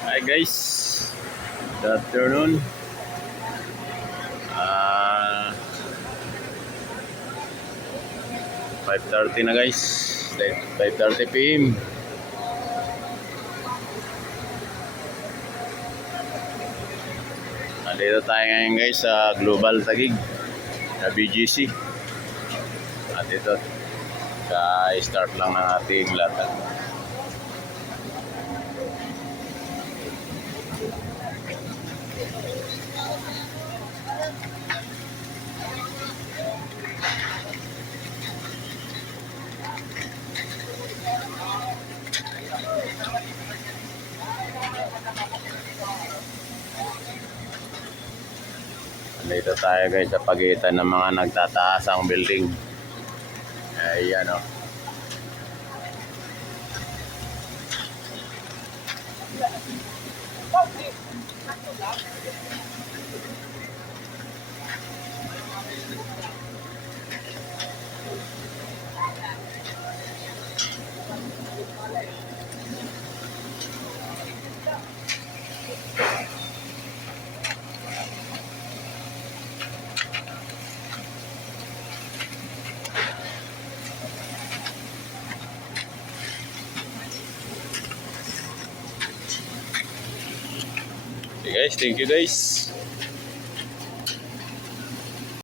Hi guys, good afternoon. Ah, 5:30 na guys. 5:30 PM. Nandito tayo ngayon guys sa Global Taguig, sa BGC. At ito, ka-start lang ng ating latag. Nandito tayo guys sa pagitan ng mga nagtataasang building. Ayan o. Okay guys, thank you guys.